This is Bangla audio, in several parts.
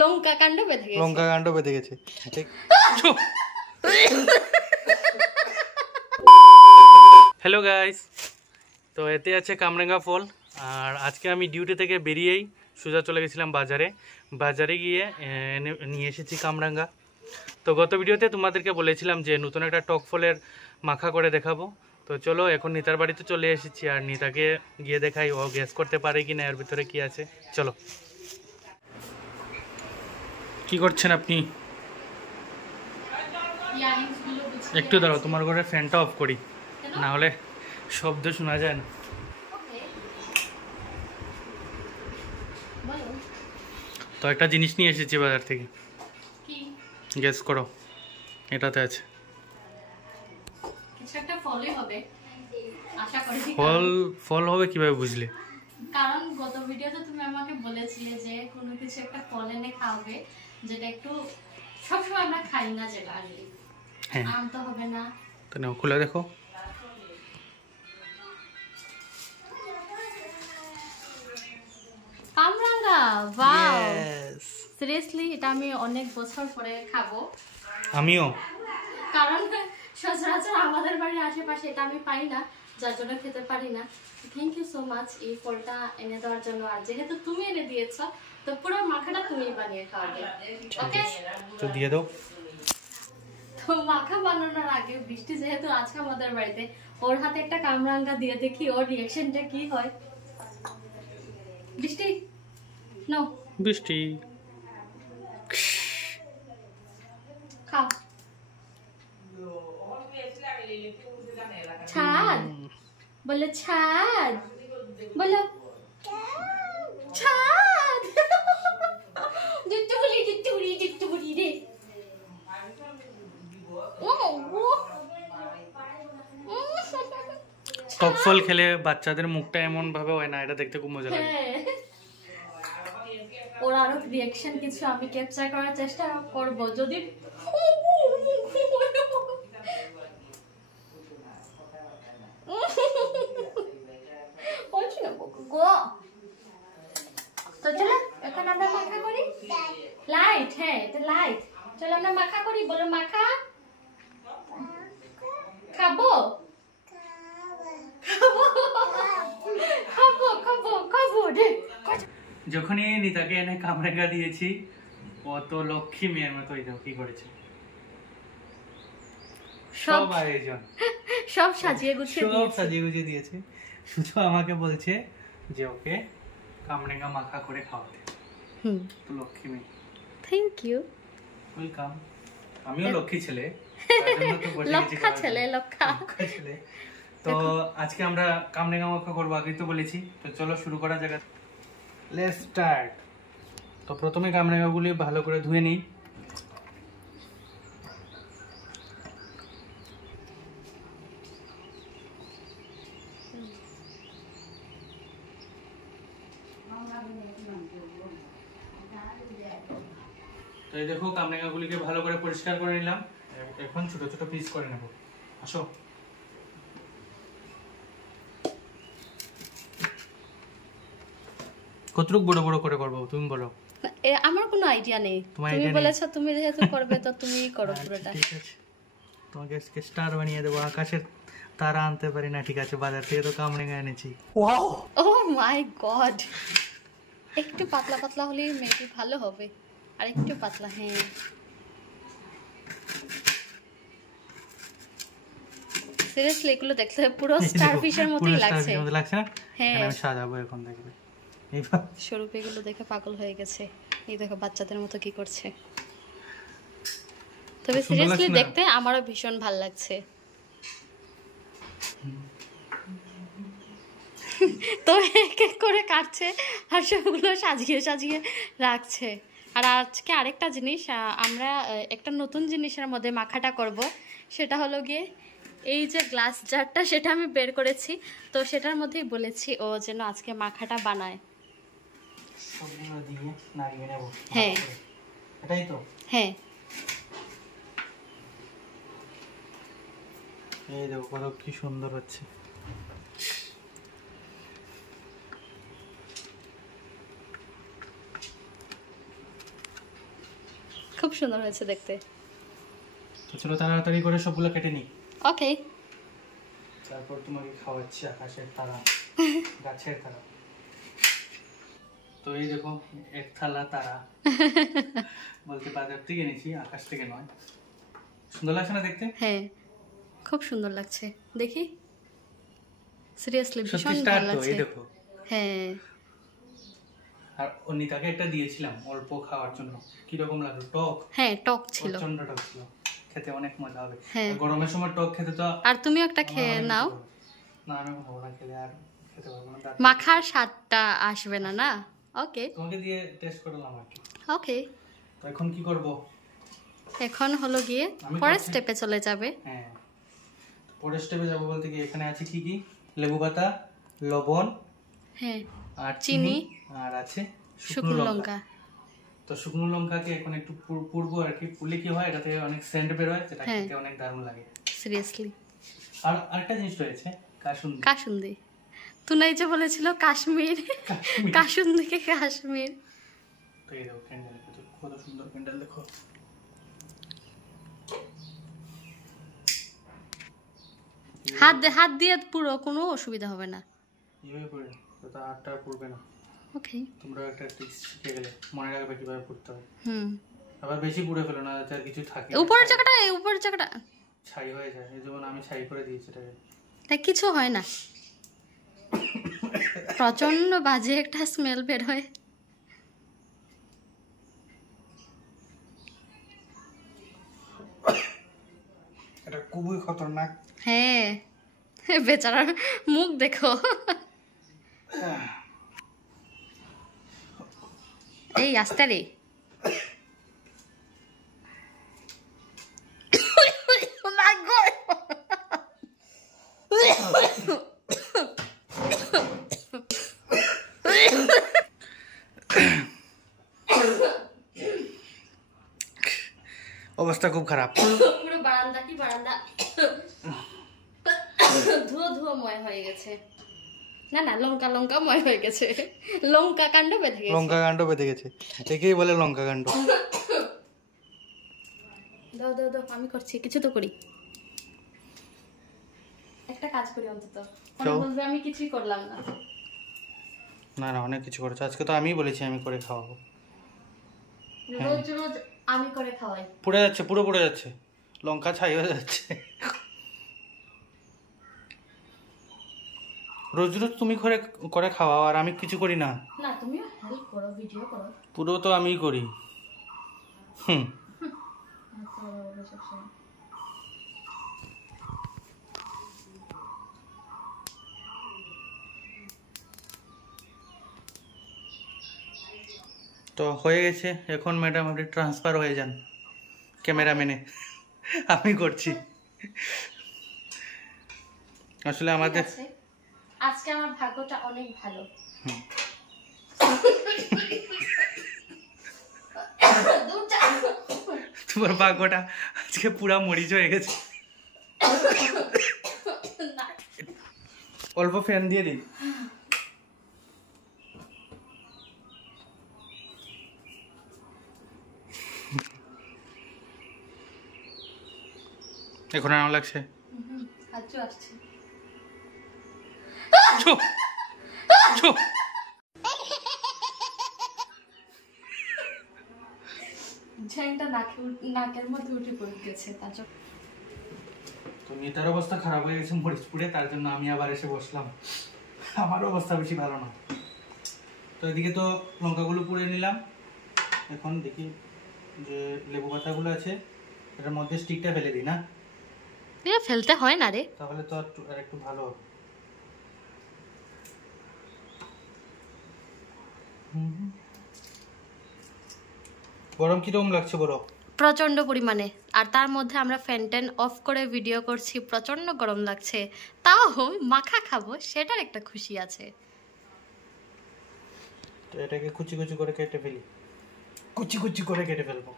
লঙ্কা কাণ্ড বেঁধে গেছে। হ্যালো গাইস, তো এতে আছে কামরাঙ্গা ফল। আর আজকে আমি ডিউটি থেকে বেরিয়েই সোজা চলে গেছিলাম বাজারে গিয়ে নিয়ে এসেছি কামরাঙ্গা। তো গত ভিডিওতে তোমাদেরকে বলেছিলাম যে নতুন একটা টক ফলের মাখা করে দেখাবো। তো চলো এখন নিতার বাড়িতে চলে এসেছি, আর নিতাকে গিয়ে দেখাই ও গ্যাস করতে পারে কি না এর ভিতরে কি আছে। চলো। কি করছেন আপনি? একটু দাঁড়াও, তোমার ঘরে ফ্যানটা অফ করি, না হলে শব্দ শোনা যায় না। তো একটা জিনিস নিয়ে এসেছি বাজার থেকে, গেস করো এটাতে আছে। ফল হবে কিভাবে বুঝলে? কারণ গত ভিডিওতে তুমি আমাকে বলেছিলে যে কোনো কিছু একটা ফল এনে খাওয়াবে যেটা একটু সবসময় আমরা খাই না, যেটা আম তো হবে না। তো নাও, খুলে দেখো। কামরাঙ্গা, ওয়াও, সিরিয়াসলি এটা আমি অনেক বছর পরে খাবো। আমিও, কারণ সচরাচর আমাদের বাড়ির আশেপাশে এটা আমি পাই না, যার জন্য খেতে পারি না। থ্যাংক ইউ সো মাচ এই ফলটা এনে দেওয়ার জন্য। আর যেহেতু তুমি এনে দিয়েছো তো পুরো মাখাটা তুমিই বানিয়ে খাওয়াবে, ওকে? তো দিয়ে দাও। তো মাখা বানানোর আগে বৃষ্টি যেহেতু আজকে আমাদের বাড়িতে, ওর হাতে একটা কামরাঙ্গা দিয়ে দেখি ওর রিঅ্যাকশনটা কি হয়। বৃষ্টি নো, বৃষ্টি খাও। ছাদ বলে, ছাদ বলো, ছাদ। জিট্টুগুলি রে। টক ফল খেলে বাচ্চাদের মুখটা এমন ভাবে হয় না, এটা দেখতে খুব মজা লাগে। ওর আরো রিঅ্যাকশন কিছু আমি ক্যাপচার করার চেষ্টা করব, যদি তো চলো এখন আমরা মাখা করি। লাইট, হ্যাঁ এটা লাইট। চলো আমরা মাখা করি, বলো মাখা। খাবো খাবো খাবো খাবো রে। যখনই নিতাকে এনে কামরাঙ্গা দিয়েছি, ও তো লক্ষ্মী মেয়ের মতো কি করেছে, সব আয়োজন, সব সাজিয়ে গুছিয়ে দিয়েছে। শুধু আমাকে বলছে যে ওকে কামরাঙ্গা মাখা করে খাওয়াতে। তো লক্ষ্মী মেয়ে, থ্যাংক ইউ, ওয়েলকাম। আমিও লক্ষ্মী ছেলে, লক্ষা ছেলে। তো আজকে আমরা কামরাঙ্গা মাখা করবো, আগেই তো বলেছি। তো চলো শুরু করা যাক, লেটস স্টার্ট। তো প্রথমে কামরাঙ্গাগুলি ভালো করে ধুয়ে নিই। তো এই দেখো কামরাঙ্গাগুলিকে ভালো করে পরিষ্কার করে নিলাম। এখন ছোট ছোট পিস করে নেব। আসো। কতটুকু বড় বড় করে করবো তুমি বলো? আমার কোনো আইডিয়া নেই, তুমি বলেছো, তুমি যেহেতু করবে তো তুমিই করো পুরোটা। ঠিক আছে, তোমাকে স্টার বানিয়ে দেবো। আকাশের তারা আনতে পারি না, ঠিক আছে, বাজার থেকে তো কামরাঙ্গা এনেছি। ওয়াও, ও মাই গড, একটু পাতলা পাতলা হলে মেবি ভালো হবে, আর একটু পাতলা। হ্যাঁ সিরিয়াসলি এগুলো দেখতে পুরো স্টারফিশের মতোই লাগছে না? হ্যাঁ, আমি সাজাবো এখন, দেখবে। স্বরূপ এগুলো দেখে পাগল হয়ে গেছে। এই দেখো বাচ্চাদের মতো কি করছে। তবে সিরিয়াসলি দেখতে আমারও ভীষণ ভালো লাগছে। তো এক এক করে কাটছে আর সবগুলো সাজিয়ে রাখছে। আর আজকে আরেকটা জিনিস, আমরা একটা নতুন জিনিসের মধ্যে মাখাটা করব। সেটা হলো গিয়ে এই যে গ্লাস জারটা, সেটা আমি বের করেছি। তো সেটার মধ্যেই বলেছি ও যেন আজকে মাখাটা বানায়। হ্যাঁ এটাই তো। হ্যাঁ, এই দেখো কত কি সুন্দর হচ্ছে। খুব সুন্দর হয়েছে দেখতে। তো চলো তাড়াতাড়ি করে সবগুলো কেটে নিই, ওকে। তারপর তোমাকে খাওয়াচ্ছি আকাশের তারা, গাছের তারা। তো এই দেখো এক থালা তারা, বলতে বাজার থেকে এনেছি, আকাশ থেকে নয়। সুন্দর লাগছে না দেখতে? হ্যাঁ খুব সুন্দর লাগছে, দেখি সিরিয়াসলি সত্যি ভীষণ স্টার ভালো তো, লাগছে। এই দেখো। হ্যাঁ আর অনিতাকে একটা দিয়েছিলাম অল্প খাওয়ার জন্য, কিরকম লাগলো? টক, হ্যাঁ টক ছিল। প্রচন্ড টক ছিল, খেতে অনেক মজা হবে। হ্যাঁ। আর গরমের সময় টক খেতে তো আর তুমিও একটা আমার খেয়ে অনেক নাও, ভালো লাগে। না আমি খাবো না, খেলে আর খেতে পারবো না, দাঁত- মাখার স্বাদটা আসবে না, না? ওকে তোমাকে দিয়ে টেস্ট করলাম আর কি। ওকে। তো এখন কি করব? এখন হলো গিয়ে আমি পরের করছি। স্টেপে চলে যাবে। হ্যাঁ, পরের স্টেপে যাবো বলতে কি এখানে আছে কি কি, লেবু পাতা, লবণ হ্যাঁ আর চিনি, চিনি, আর আছে শুকনো লঙ্কা। তো শুকনো লঙ্কাকে এখন একটু পুড়বো আর কি, পুড়লে কি হয়, এটাতে অনেক সেন্ট বের হয়, যেটা হ্যাঁ। খেতে অনেক দারুণ লাগে। সিরিয়াসলি আর আরেকটা জিনিস রয়েছে, কাসুন্দি। কাসুন্দি, তুনাই যে বলেছিল কাশ্মীর, কাশ্মীর। কাসুন্দিকে কাশ্মীর। তো এই দেখো ক্যান্ডেল, কত সুন্দর ক্যান্ডেল দেখো। হাত দিয়ে পুরো, কোনো অসুবিধা হবে না। এইভাবে পড়ে তো তা আটটা আর পড়বে না। ওকে। তোমরা একটা ট্রিক্স শিখে গেলে, মনে রাখবে কিভাবে পড়তে হবে। হুম। আবার বেশি পুড়ে ফেলো না, যাতে আর কিছু থাকে না, উপরের জায়গাটা, উপরের জায়গাটা ছাই হয়ে যায়। এই যেমন আমি ছাই করে দিয়েছি এটাকে। তাই কিছু হয় না, প্রচন্ড বাজে একটা স্মেল বের হয়। এটা খুবই খতরনাক। হ্যাঁ বেচারার মুখ দেখো। এই আস্তে রে। My God! অবস্থা খুব খারাপ। পুরো বারান্দা কি বারান্দা ধুয়ো ধুয়ো ময় হয়ে গেছে। না না, লঙ্কা লঙ্কা ময় হয়ে গেছে, লঙ্কা কাণ্ড বেঁধে গেছে। লঙ্কা কাণ্ড বেঁধে গেছে, একেই বলে লঙ্কা কাণ্ড। দাও দাও দাও, আমি করছি, কিছু তো করি, একটা কাজ করি অন্তত। পরে চল। বলবে আমি কিছুই করলাম না। না না, অনেক কিছু করেছো, আজকে তো আমিই বলেছি আমি করে খাওয়াবো। রোজ রোজ আমি করে খাওয়াই। পুড়ে যাচ্ছে, পুরো পুড়ে যাচ্ছে, লঙ্কা ছাই হয়ে যাচ্ছে। রোজ রোজ তুমি করে করে খাওয়াও আর আমি কিছু করি না। না তুমিও হেল্প করো, ভিডিও করো। পুরো তো আমিই করি। হুম। তো হয়ে গেছে, এখন ম্যাডাম আপনি ট্রান্সফার হয়ে যান ক্যামেরাম্যানে, আমি করছি। আসলে আমাদের ঠিক আছে, আজকে আমার ভাগ্যটা অনেক ভালো। তোমার ভাগ্যটা আজকে পুরা মরিচ হয়ে গেছে। না, অল্প ফ্যান দিয়ে দিন। এখন আরাম লাগছে? হাঁচু আসছে। ছো ছো। ঝ্যাংটা নাকের মধ্যে উঠে পড়ে গেছে, তার জন্য। তো মিতার অবস্থা খারাপ হয়ে গেছে মরিচ পুড়ে, তার জন্য আমি আবার এসে বসলাম। আমার অবস্থা বেশি ভালো না। তো এদিকে তো লঙ্কাগুলো পুড়ে নিলাম, এখন দেখি যে লেবু পাতাগুলো আছে এটার মধ্যে স্টিকটা ফেলে দিই না, এটা ফেলতে হয় না রে। তাহলে তো আর একটু ভালো হবে। গরম কিরকম লাগছে বলো? প্রচন্ড পরিমাণে, আর তার মধ্যে আমরা ফ্যান ট্যান অফ করে ভিডিও করছি, প্রচন্ড গরম লাগছে, তাও মাখা খাবো সেটার একটা খুশি আছে। তো এটাকে কুচি কুচি করে কেটে ফেলি, কুচি কুচি করে কেটে ফেলবো।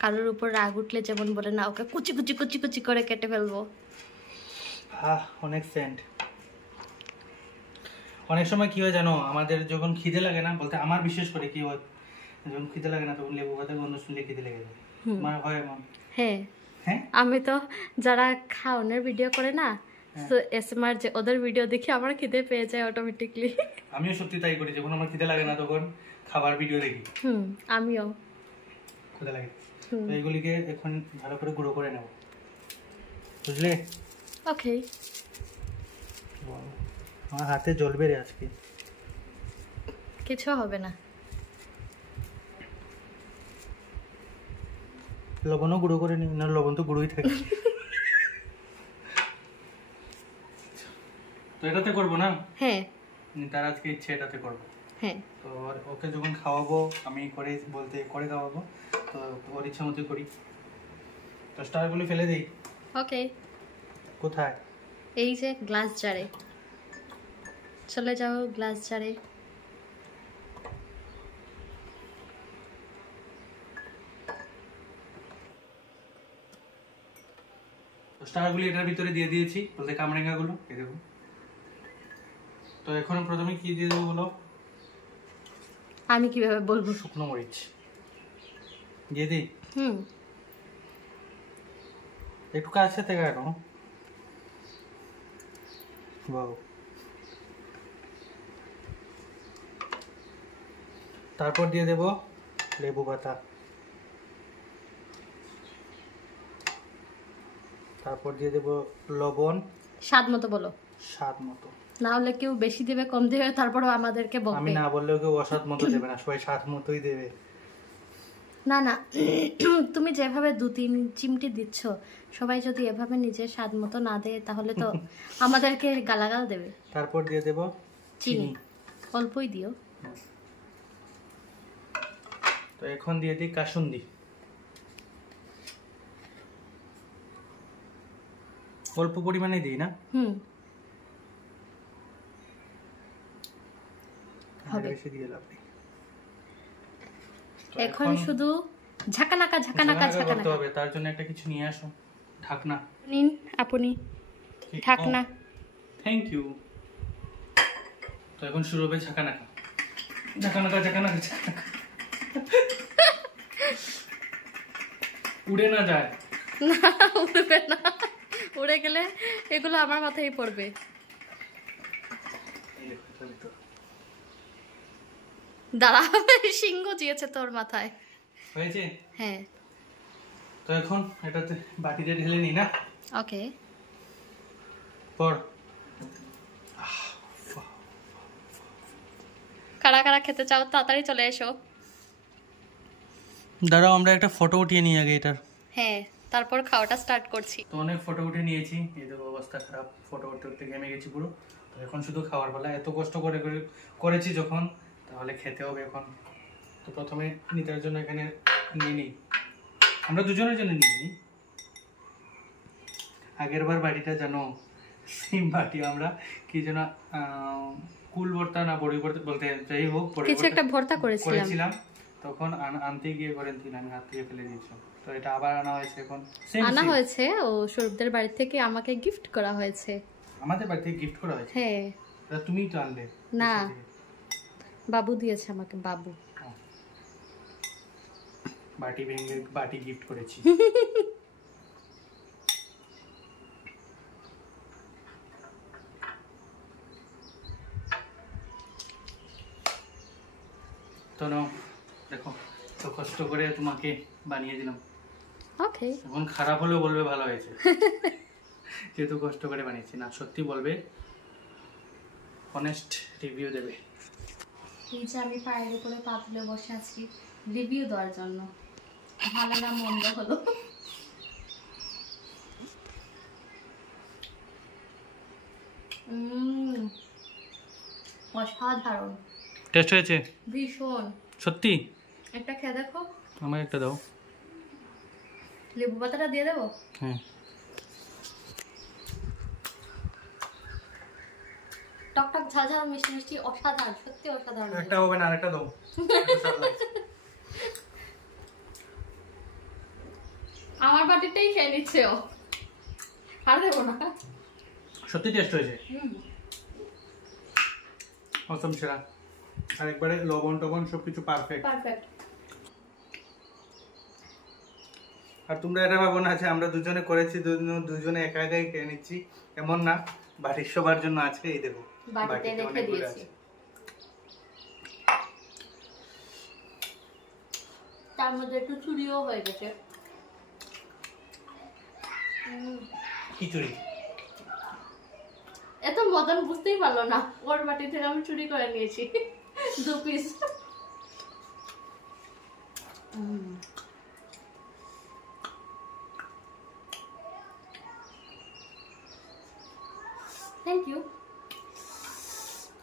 কারোর উপর রাগ উঠলে যেমন বলে না, ওকে কুচি কুচি কুচি কুচি করে কেটে ফেলবো। হ্যাঁ, অনেক সেন্ট। অনেক সময় কি হয় জানো, আমাদের যখন খিদে লাগে না, বলতে আমার বিশেষ করে কি হয়, যখন খিদে লাগে না তখন লেবু পাতা গন্ধ শুনলে খিদে লেগে যায়। হুম। আমার হয় এমন। হ্যাঁ, হ্যাঁ আমি তো যারা খাওয়ানোর ভিডিও করে না, হ্যাঁ। তো এসএমআর যে ওদের ভিডিও দেখি আমার খিদে পেয়ে যায় অটোমেটিকলি। আমিও সত্যি তাই করি, যখন আমার খিদে লাগে না তখন খাবার ভিডিও দেখি, হুম, আমিও। খিদে লাগে। হুম। তো এইগুলিকে এখন ভালো করে গুঁড়ো করে নেব, বুঝলে? ওকে। আমার হাতে জ্বলবে রে আজকে। কিছু হবে না। লবণও গুঁড়ো করে নি, না লবণ তো গুঁড়োই থাকে। তো এটাতে করবো না? হ্যাঁ তার আজকে ইচ্ছে এটাতে করবো। হ্যাঁ। তো ওকে যখন খাওয়াবো, আমি করে বলতে করে খাওয়াবো, তো ওর ইচ্ছা মতো করি। তো স্টারগুলো ফেলে দিই। ওকে। কোথায়? এই যে গ্লাস জারে, চলে যাও গ্লাস জারে। স্টারগুলি এটার ভিতরে দিয়ে দিয়েছি, বলতে কামরাঙ্গাগুলো, এই দেখুন। তো এখন প্রথমে কি দিয়ে দেবো বলো? আমি কিভাবে বলবো? শুকনো মরিচ দিয়ে দিই। হুম। একটু কাছে থেকে কেন? বাউ। তারপর দিয়ে দেব লেবু পাতা, তারপর দিয়ে দেব লবণ, স্বাদ মতো বলো, স্বাদ মতো। না হলে কেউ বেশি দেবে কম দেবে তারপরও আমাদেরকে আমি বলবে। না বললেও কেউ অস্বাদ মতো দেবে না, সবাই স্বাদ মতোই দেবে। না না, তুমি যেভাবে 2-3 চিমটি দিচ্ছ, সবাই যদি এভাবে নিজের স্বাদ মতো না দেয় তাহলে তো আমাদেরকে গালাগাল দেবে। তারপর দিয়ে দেব চিনি, অল্পই দিও। তো এখন দিয়ে দিই কাসুন্দি, অল্প পরিমাণে দিই না? হুম। হবে, বেশি দিয়ে লাভ নেই। এখন শুধু ঝাঁকানাকা ঝাঁকানাকা করতে ঝাঁকানাকা হবে, তার জন্য একটা কিছু নিয়ে আসো, ঢাকনা। নিন আপনি ঢাকনা। Thank you. তো এখন শুরু হবে ঝাঁকানাকা ঝাঁকানাকা ঝাঁকানাকা ঝাঁকানাকা। উড়ে না যায়। না উড়বে না, উড়ে গেলে এগুলো আমার মাথায় পড়বে। দাঁড়া, সিংহ জিয়েছে তোর মাথায়। হয়েছে? হ্যাঁ। তো এখন এটাতে বাটিতে ঢেলে নিই না? ওকে। পর কারা কারা খেতে চাও তাড়াতাড়ি চলে এসো। দাঁড়াও, আমরা একটা ফটো উঠিয়ে নিই আগে এটার। হ্যাঁ, তারপর খাওয়াটা স্টার্ট করছি। তো অনেক ফটো উঠে নিয়েছি, এই দেখো অবস্থা খারাপ, ফটো উঠতে উঠতে ঘেমে গেছি পুরো। তো এখন শুধু খাওয়ার বেলা, এত কষ্ট করে করেছি যখন, তাহলে খেতে হবে এখন। তো প্রথমে নিতার জন্য এখানে নিয়ে নিই, আমরা দুজনের জন্য নিয়ে নিই। আগের বার বাটিটা জানো, সেম বাটি আমরা কি যেন কুল ভর্তা না বড়ি ভর্তা বলতে, যাই হোক কিছু একটা ভর্তা করেছিলাম, তখন আনতে গিয়ে করেন আমি হাত থেকে ফেলে দিয়েছিলাম। তো এটা আবার আনা হয়েছে এখন, আনা হয়েছে ও সৌরভদের বাড়ি থেকে, আমাকে গিফট করা হয়েছে। আমাদের বাড়ি থেকে গিফট করা হয়েছে? হ্যাঁ। এটা তুমিই তো আনলে? না, বাবু দিয়েছে আমাকে, বাবু। বাটি ভেঙে বাটি গিফট করেছি। তো নাও, দেখো তো কষ্ট করে তোমাকে বানিয়ে দিলাম। ওকে। এখন খারাপ হলেও বলবে ভালো হয়েছে, যেহেতু কষ্ট করে বানিয়েছি। না সত্যি বলবে, অনেস্ট রিভিউ দেবে। এই যে আমি পায়ের উপরে পা তুলে বসে আছি রিভিউ দেওয়ার জন্য, ভালো না মন্দ হলো। অসাধারণ টেস্ট হয়েছে ভীষণ। সত্যি? একটা খেয়ে দেখো। আমার একটা দাও। লেবু পাতাটা দিয়ে দেবো? হ্যাঁ। টকটক ঝাল ঝাল মিষ্টি মিষ্টি, অসাধারণ, সত্যি অসাধারণ। একটা হবে না, আরেকটা দাও। আমার বাটিটাই খেয়ে নিচ্ছে ও, আর দেবো না। সত্যি টেস্ট হয়েছে, অসম সেরা। আর একবারে লবণ টবণ সবকিছু পারফেক্ট। পারফেক্ট। আর তোমরা এটা ভাবো না যে আমরা দুজনে করেছি, দুজনে একা একাই খেয়ে নিচ্ছি, এমন না। বাড়ির সবার জন্য আছে, এই দেখো বাটিতে রেখে অনেকগুলো দিয়েছি। আছে। তার মধ্যে একটু চুরিও হয়ে গেছে। খিচুড়ি এত মদন বুঝতেই পারলো না, ওর বাটি থেকে আমি চুরি করে নিয়েছি 2 পিস। থ্যাংক ইউ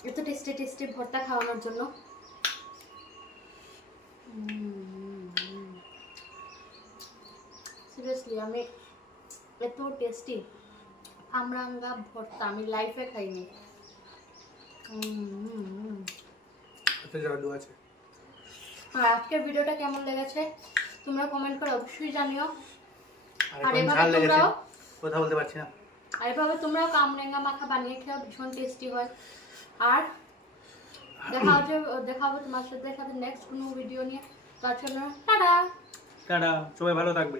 এত টেস্টি টেস্টি ভর্তা খাওয়ানোর জন্য। সিরিয়াসলি আমি এত টেস্টি কামরাঙ্গা ভর্তা আমি লাইফে খাইনি। এতে জাদু আছে। আর আজকের ভিডিওটা কেমন লেগেছে তোমরা কমেন্ট করে অবশ্যই জানিও। আর আর এখন এভাবে ঝাল লেগেছে, তোমরাও কথা বলতে পারছি না। আর এভাবে তোমরাও কামরাঙ্গা মাখা বানিয়ে খেও, ভীষণ টেস্টি হয়। আর দেখা হবে তোমার সাথে নেক্সট কোনো ভিডিও নিয়ে। তার জন্য টাটা। টাটা, সবাই ভালো থাকবে।